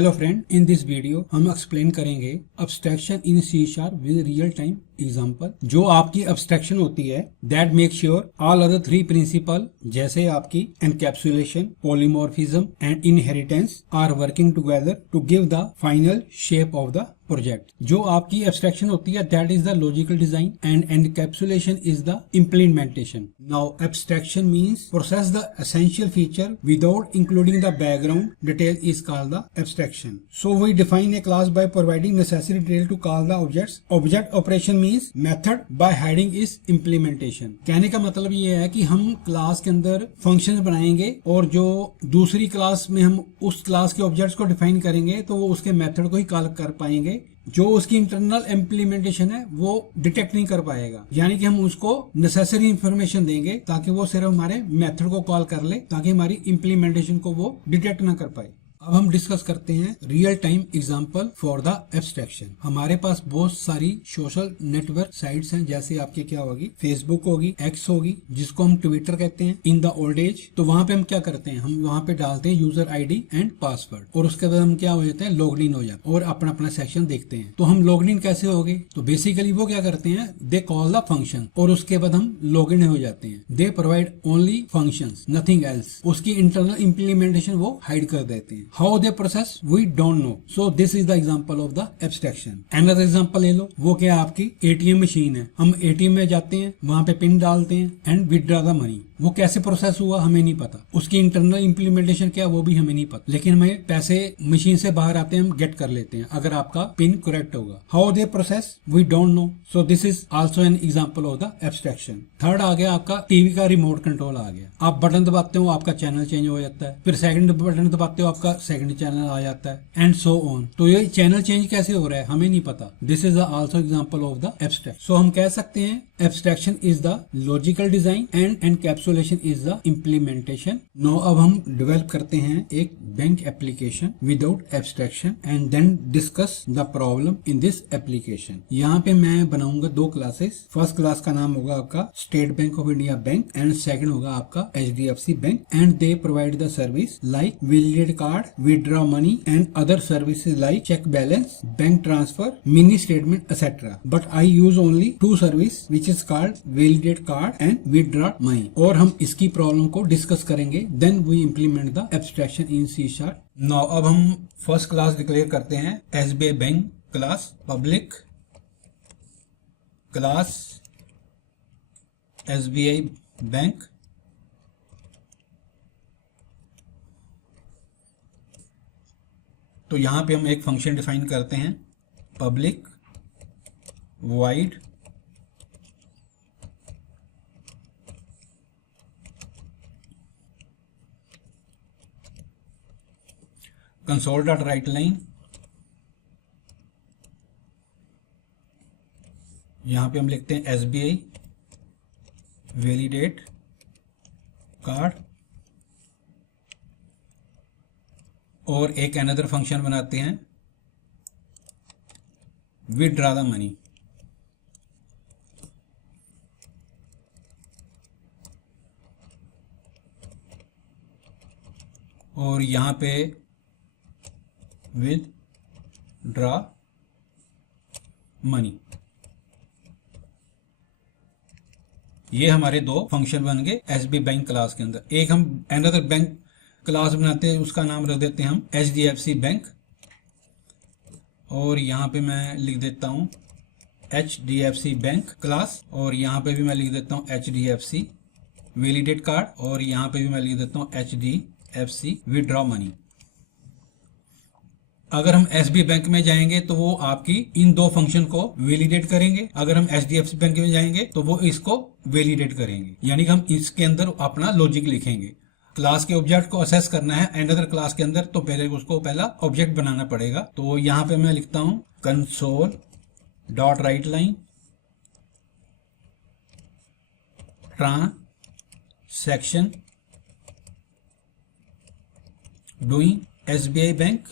Hello friend, in this video हम explain करेंगे abstraction in C sharp with real time example. जो आपकी abstraction होती है that make sure all other three principle जैसे आपकी encapsulation, polymorphism and inheritance are working together to give the final shape of the project. जो आपकी abstraction होती है that is the logical design and encapsulation is the implementation. Now abstraction means process the essential feature without including the background detail is called the abstraction. So we define a class by providing necessary detail to call the objects. Object operation means method by hiding is implementation. कहने का मतलब ये है कि हम class के अंदर function बनाएंगे और जो दूसरी क्लास में हम उस क्लास के ऑब्जेक्ट्स को डिफाइन करेंगे तो वो उसके मेथड को ही कॉल कर पाएंगे। जो उसकी इंटरनल इम्प्लीमेंटेशन है वो डिटेक्ट नहीं कर पाएगा, यानी कि हम उसको नेसेसरी इंफॉर्मेशन देंगे ताकि वो सिर्फ हमारे मेथड को कॉल कर ले, ताकि हमारी इम्प्लीमेंटेशन को वो डिटेक्ट ना कर पाए। अब हम डिस्कस करते हैं real time example for the abstraction. हमारे पास बहुत सारी सोशल नेटवर्क साइट्स हैं, जैसे आपकी क्या होगी, फेसबुक होगी, एक्स होगी, जिसको हम ट्विटर कहते हैं इन द ओल्ड एज। तो वहां पे हम क्या करते हैं, हम वहां पे डालते हैं यूजर आईडी एंड पासवर्ड और उसके बाद हम क्या हो जाते हैं, लॉग इन हो जाते हैं और अपना अपना सेक्शन देखते हैं। तो हम लॉग इन कैसे हो गए, तो बेसिकली वो क्या करते हैं, दे कॉल द फंक्शन और उसके बाद हम लॉग इन हो जाते हैं। They provide only functions, nothing else. उसकी इंटरनल इम्प्लीमेंटेशन वो हाइड कर देते हैं। How they process we don't know. So this is the example of the abstraction. Another example ले लो, वो क्या आपकी ATM मशीन है। हम ATM में जाते हैं, वहां पे पिन डालते हैं एंड विथड्रॉ द मनी। वो कैसे प्रोसेस हुआ हमें नहीं पता, उसकी इंटरनल इम्प्लीमेंटेशन क्या वो भी हमें नहीं पता, लेकिन हमें पैसे मशीन से बाहर आते हैं, हम गेट कर लेते हैं अगर आपका पिन करेक्ट होगा। How they process we don't know. So this is also an example of the abstraction. Third आ गया आपका टीवी का रिमोट कंट्रोल आ गया। आप बटन दबाते हो आपका चैनल चेंज हो जाता है, फिर सेकंड बटन दबाते हो आपका सेकंड चैनल आ जाता है एंड सो ऑन। तो ये चैनल चेंज कैसे हो रहा है हमें नहीं पता। This is also example of the abstraction. So हम कह सकते हैं abstraction is the logical design and encapsulation is the implementation. No अब हम डेवलप करते हैं एक bank application without abstraction and then discuss the problem in this application. यहाँ पे मैं बनाऊंगा दो क्लासेस। फर्स्ट क्लास का नाम होगा आपका State Bank of India bank and second होगा आपका HDFC bank and they provide the service like validate card, withdraw money and other services like check balance, bank transfer, mini statement etcetera. But I use only two service which is called validate card and withdraw money. और हम इसकी problem को discuss करेंगे, then we implement the abstraction in C sharp. Now अब हम first class declare करते हैं SBI bank class, public class SBI bank. तो यहां पे हम एक फंक्शन डिफाइन करते हैं, public wide console dot right line. यहां पे हम लिखते हैं SBI वैलिडेट कार्ड और एक अनदर फंक्शन बनाते हैं विथड्रॉ द मनी। और यहां पे विथड्रॉ मनी। ये हमारे दो फंक्शन बन गए SBI बैंक क्लास के अंदर। एक हम अनदर बैंक क्लास बनाते हैं, उसका नाम रख देते हैं हम HDFC बैंक और यहाँ पे मैं लिख देता हूँ HDFC बैंक क्लास और यहाँ पे भी मैं लिख देता हूँ HDFC वैलिडेट कार्ड और यहाँ पे भी मैं लिख देता हूँ HDFC विथड्रॉ मनी। अगर हम SBI बैंक में जाएंगे तो वो आपकी इन दो फंक्शन को वैलिडेट करेंगे, अगर हम HDFC बैंक में जाएंगे तो वो इसको वैलिडेट करेंगे, यानी कि हम इसके अंदर अपना लॉजिक लिखेंगे। क्लास के ऑब्जेक्ट को असेस करना है अनदर क्लास के अंदर, तो पहले उसको पहला ऑब्जेक्ट बनाना पड़ेगा। तो यहाँ पे मैं लिखता हूँ console dot right line transaction doing SBI bank.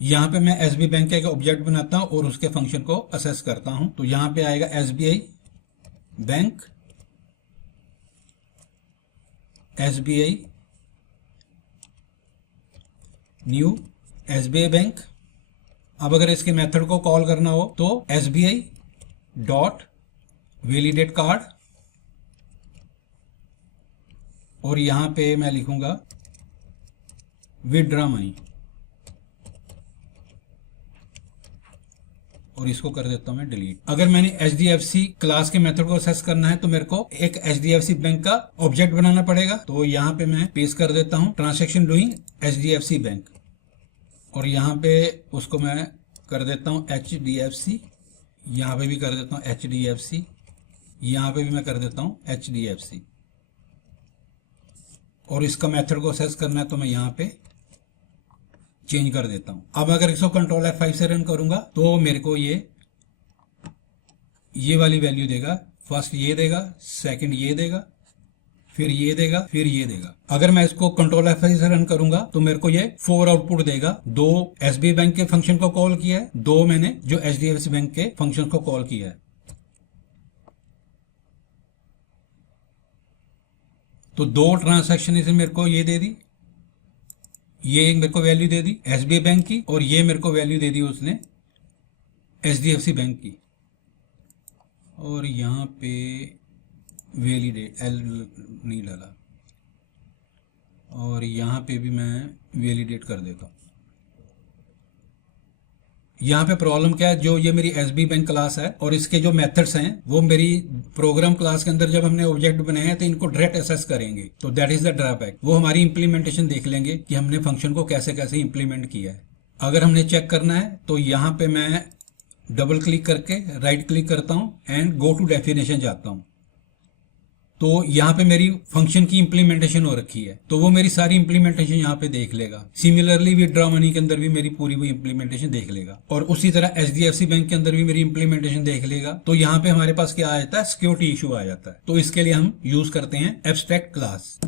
यहाँ पे मैं SBI बैंक का एक ऑब्जेक्ट बनाता हूँ और उसके फंक्शन को असेस करता हूँ। तो यहाँ पे आएगा SBI bank SBI new SBI bank. अब अगर इसके मेथड को कॉल करना हो तो SBI डॉट वैलिडेट कार्ड, और यहां पे मैं लिखूंगा विथड्रॉ मनी, और इसको कर देता हूं मैं डिलीट। अगर मैंने HDFC क्लास के मेथड को एक्सेस करना है तो मेरे को एक HDFC बैंक का ऑब्जेक्ट बनाना पड़ेगा। तो यहां पे मैं पेस्ट कर देता हूं ट्रांजैक्शन डूइंग HDFC बैंक, और यहां पे उसको मैं कर देता हूं HDFC, यहां पे भी कर देता हूं HDFC, यहां पे भी मैं कर देता हूं HDFC, और इसका मेथड को एक्सेस करना है तो मैं यहां पे चेंज कर देता हूं। अब अगर इसको कंट्रोल F5 से रन करूंगा तो मेरे को ये वाली वैल्यू देगा। फर्स्ट ये देगा, सेकंड ये देगा, फिर ये देगा, फिर ये देगा। अगर मैं इसको कंट्रोल F5 से रन करूंगा तो मेरे को ये 4 आउटपुट देगा। 2 SBI बैंक के फंक्शन को कॉल किया है, 2 मैंने जो HDFC बैंक के फंक्शन को कॉल किया है। तो 2 ट्रांजैक्शन इसे मेरे को ये दे दी, ये एक मेरे को वैल्यू दे दी SBI बैंक की, और ये मेरे को वैल्यू दे दी उसने HDFC बैंक की। और यहाँ पे वैलिडेट L नहीं डाला, और यहाँ पे भी मैं वैलिडेट कर देता हूँ। यहाँ पे प्रॉब्लम क्या है, जो ये मेरी SBI बैंक क्लास है और इसके जो मेथड्स हैं वो मेरी प्रोग्राम क्लास के अंदर जब हमने ऑब्जेक्ट बनाए हैं तो इनको डायरेक्ट एक्सेस करेंगे। तो दैट इज द ड्रॉबैक। वो हमारी इंप्लीमेंटेशन देख लेंगे कि हमने फंक्शन को कैसे कैसे इंप्लीमेंट किया है। अगर हमने चेक करना है तो यहाँ पे मैं डबल क्लिक करके राइट क्लिक करता हूँ एंड गो टू डेफिनेशन जाता हूँ। तो यहाँ पे मेरी फंक्शन की इंप्लीमेंटेशन हो रखी है, तो वो मेरी सारी इंप्लीमेंटेशन यहाँ पे देख लेगा। सिमिलरली विथड्रॉ मनी के अंदर भी मेरी पूरी वो इंप्लीमेंटेशन देख लेगा, और उसी तरह HDFC बैंक के अंदर भी मेरी इंप्लीमेंटेशन देख लेगा। तो यहाँ पे हमारे पास क्या आ जाता है, सिक्योरिटी इशू आ जाता है। तो इसके लिए हम यूज करते हैं एब्स्ट्रैक्ट क्लास।